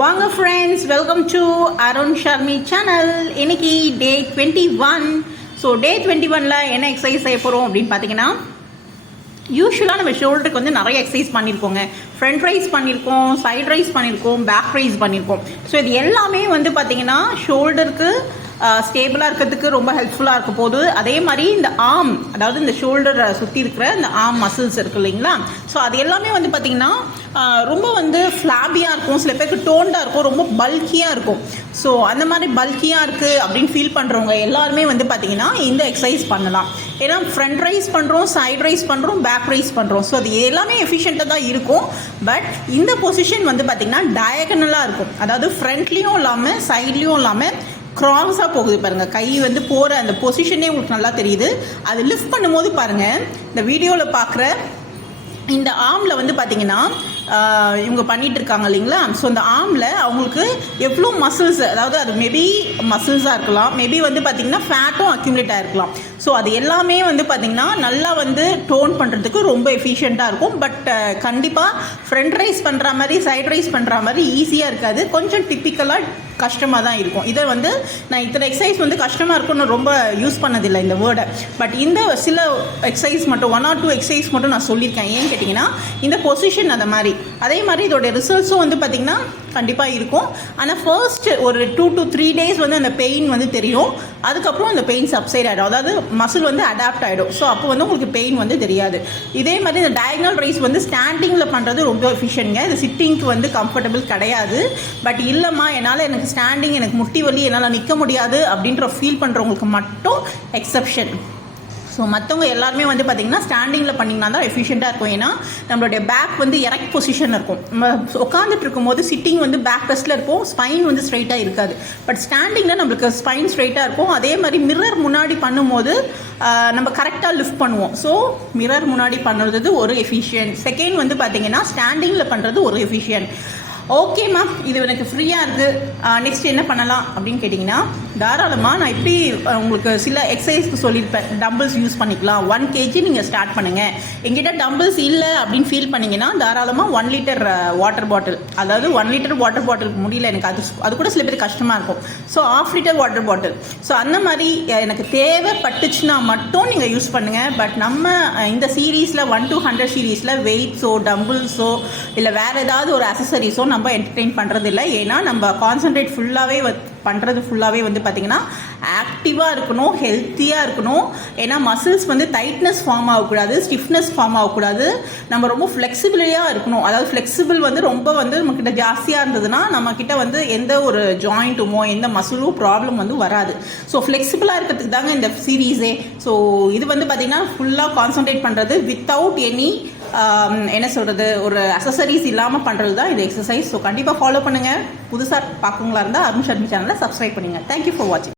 வாங்க friends, welcome to Arun Sharmi channel. இன்னைக்கு டே 21. So day 21ல் என்ன எக்ஸசைஸ் செய்ய போகிறோம் அப்படின்னு பார்த்தீங்கன்னா, யூஸ்வலாக நம்ம ஷோல்டருக்கு வந்து நிறைய எக்ஸசைஸ் பண்ணியிருக்கோங்க. ஃப்ரண்ட் ரைஸ் பண்ணியிருக்கோம், சைட் ரைஸ் பண்ணியிருக்கோம், பேக் ரைஸ் பண்ணியிருக்கோம். ஸோ இது எல்லாமே வந்து பார்த்தீங்கன்னா ஷோல்டருக்கு ஸ்டேபிளாக இருக்கிறதுக்கு ரொம்ப ஹெல்ப்ஃபுல்லாக இருக்க போது. அதே மாதிரி இந்த ஆர்ம், அதாவது இந்த ஷோல்டரை சுற்றி இருக்கிற இந்த ஆர்ம் மசில்ஸ் இருக்குது இல்லைங்களா, ஸோ அது எல்லாமே வந்து பார்த்திங்கன்னா ரொம்ப வந்து ஃப்ளாபியாக இருக்கும், சில பேருக்கு டோண்டாக இருக்கும், ரொம்ப பல்கியாக இருக்கும். ஸோ அந்த மாதிரி பல்கியாக இருக்குது அப்படின்னு ஃபீல் பண்ணுறவங்க எல்லாருமே வந்து பார்த்திங்கன்னா இந்த எக்ஸசைஸ் பண்ணலாம். ஏன்னா ஃப்ரண்ட் ரைஸ் பண்ணுறோம், சைட் ரைஸ் பண்ணுறோம், பேக் ரைஸ் பண்ணுறோம். ஸோ அது எல்லாமே எஃபிஷியண்ட்டாக தான் இருக்கும். பட் இந்த பொசிஷன் வந்து பார்த்திங்கன்னா டயகனலாக இருக்கும். அதாவது ஃப்ரண்ட்லேயும் இல்லாமல் சைட்லேயும் இல்லாமல் க்ராஸாக போகுது பாருங்கள். கை வந்து போகிற அந்த பொசிஷனே உங்களுக்கு நல்லா தெரியுது. அது லிஃப்ட் பண்ணும்போது பாருங்கள், இந்த வீடியோவில் பார்க்குற இந்த ஆர்மில் வந்து பார்த்திங்கன்னா இவங்க பண்ணிகிட்டு இருக்காங்க இல்லைங்களா. ஸோ அந்த ஆர்மில் அவங்களுக்கு எவ்வளோ மசில்ஸ், அதாவது அது மேபி மசில்ஸாக இருக்கலாம், மேபி வந்து பார்த்திங்கன்னா ஃபேட்டும் அக்யூமுலேட் ஆகிருக்கலாம். ஸோ அது எல்லாமே வந்து பார்த்திங்கன்னா நல்லா வந்து டோன் பண்ணுறதுக்கு ரொம்ப எஃபிஷியண்ட்டாக இருக்கும். பட் கண்டிப்பாக ஃப்ரண்ட் ரைஸ் பண்ணுற மாதிரி சைட் ரைஸ் பண்ணுற மாதிரி ஈஸியாக இருக்காது, கொஞ்சம் டிப்பிக்கலாக கஷ்டமாக தான் இருக்கும். இதை வந்து நான் இத்தனை எக்ஸசைஸ் வந்து கஷ்டமாக இருக்கும்னு ரொம்ப யூஸ் பண்ணதில்லை இந்த வேர்டை. பட் இந்த சில எக்ஸசைஸ் மட்டும் 1 or 2 எக்ஸசைஸ் மட்டும் நான் சொல்லியிருக்கேன். ஏன்னு கேட்டிங்கன்னா இந்த பொசிஷன் அந்த மாதிரி, அதே மாதிரி இதோட ரிசல்ட்ஸும் வந்து பார்த்திங்கன்னா கண்டிப்பாக இருக்கும். ஆனால் ஃபர்ஸ்ட் ஒரு 2 to 3 days வந்து அந்த பெயின் வந்து தெரியும். அதுக்கப்புறம் அந்த பெயின் சப்சைட் ஆகிடும், அதாவது மசில் வந்து அடாப்ட் ஆகிடும். ஸோ அப்போ வந்து உங்களுக்கு பெயின் வந்து தெரியாது. இதே மாதிரி இந்த டயகனல் ரைஸ் வந்து ஸ்டாண்டிங்கில் பண்ணுறது ரொம்ப எஃபிஷியன்ட்ங்க. இது சிட்டிங்க்கு வந்து கம்ஃபர்டபுள் கிடையாது. பட் இல்லைம்மா, என்னால் எனக்கு ஸ்டாண்டிங், எனக்கு முட்டி வலி, என்னால் நிற்க முடியாது அப்படின்ற ஃபீல் பண்ணுறவங்களுக்கு மட்டும் எக்ஸப்ஷன். ஸோ மற்றவங்க எல்லாருமே வந்து பார்த்திங்கன்னா ஸ்டாண்டிங்கில் பண்ணிங்கன்னா தான் எஃபிஷியண்ட்டாக இருக்கும். ஏன்னா நம்மளுடைய பேக் வந்து எரெக்ட் பொசிஷன் இருக்கும். நம்ம உட்காந்துட்டு இருக்கும்போது சிட்டிங் வந்து பேக் ரெஸ்ட்டில் இருக்கும், ஸ்பைன் வந்து ஸ்ட்ரைட்டாக இருக்காது. பட் ஸ்டாண்டிங்கில் நம்மளுக்கு ஸ்பைன் ஸ்ட்ரைட்டாக இருக்கும். அதே மாதிரி மிரர் முன்னாடி பண்ணும்போது நம்ம கரெக்டாக லிஃப்ட் பண்ணுவோம். ஸோ மிரர் முன்னாடி பண்ணுறது ஒரு எஃபிஷியன்ட். செகண்ட் வந்து பார்த்திங்கன்னா ஸ்டாண்டிங்கில் பண்ணுறது ஒரு எஃபிஷியன்ட். ஓகே மேம், இது எனக்கு ஃப்ரீயாக இருக்குது, நெக்ஸ்ட் என்ன பண்ணலாம் அப்படின்னு கேட்டிங்கன்னா, தாராளமாக நான் இப்படி உங்களுக்கு சில எக்ஸசைஸ்க்கு சொல்லியிருப்பேன். டம்பிள்ஸ் யூஸ் பண்ணிக்கலாம். 1 kg நீங்கள் ஸ்டார்ட் பண்ணுங்கள். எங்கிட்ட டம்பிள்ஸ் இல்லை அப்படின்னு ஃபீல் பண்ணிங்கன்னா தாராளமாக 1 liter வாட்டர் பாட்டில், அதாவது 1 liter வாட்டர் பாட்டிலுக்கு முடியல எனக்கு, அது கூட சில பேர் கஷ்டமாக இருக்கும். So 1/2 liter water bottle. So அந்த மாதிரி எனக்கு தேவைப்பட்டுச்சுன்னா மட்டும் நீங்கள் யூஸ் பண்ணுங்கள். பட் நம்ம இந்த சீரீஸில் 1 to 100 சீரீஸில் வெயிட்ஸோ டம்பிள்ஸோ இல்லை வேறு ஏதாவது ஒரு அசசரிஸோ நம்ம என்டர்டெயின் பண்ணுறது இல்லை. ஏன்னா நம்ம கான்சன்ட்ரேட் ஃபுல்லாகவே பண்ணுறது ஃபுல்லாகவே வந்து பார்த்திங்கன்னா ஆக்டிவாக இருக்கணும், ஹெல்த்தியாக இருக்கணும். ஏன்னா மசில்ஸ் வந்து டைட்னஸ் ஃபார்ம் ஆகக்கூடாது, ஸ்டிஃப்னஸ் ஃபார்ம் ஆகக்கூடாது. நம்ம ரொம்ப ஃப்ளெக்சிபிலிட்டியாக இருக்கணும். அதாவது ஃப்ளெக்சிபிள் வந்து ரொம்ப வந்து நம்மக்கிட்ட ஜாஸ்தியாக இருந்ததுன்னா நம்மக்கிட்ட வந்து எந்த ஒரு ஜாயிண்ட்டுமோ எந்த மசிலும் ப்ராப்ளம் வந்து வராது. ஸோ ஃப்ளெக்சிபிளாக இருக்கிறதுக்கு தாங்க இந்த சீரீஸே. ஸோ இது வந்து பார்த்திங்கன்னா ஃபுல்லாக கான்சன்ட்ரேட் பண்ணுறது வித்தவுட் எனி என்ன சொல்கிறது, ஒரு அசசரிஸ் இல்லாமல் பண்ணுறது தான் இந்த எக்ஸசைஸ். ஸோ கண்டிப்பாக ஃபாலோ பண்ணுங்கள். புதுசாக பார்க்குங்களா இருந்தால் அருண் ஷர்மி சேனலை சப்ஸ்கிரைப் பண்ணுங்கள். தேங்க்யூ ஃபார் வாட்சிங்.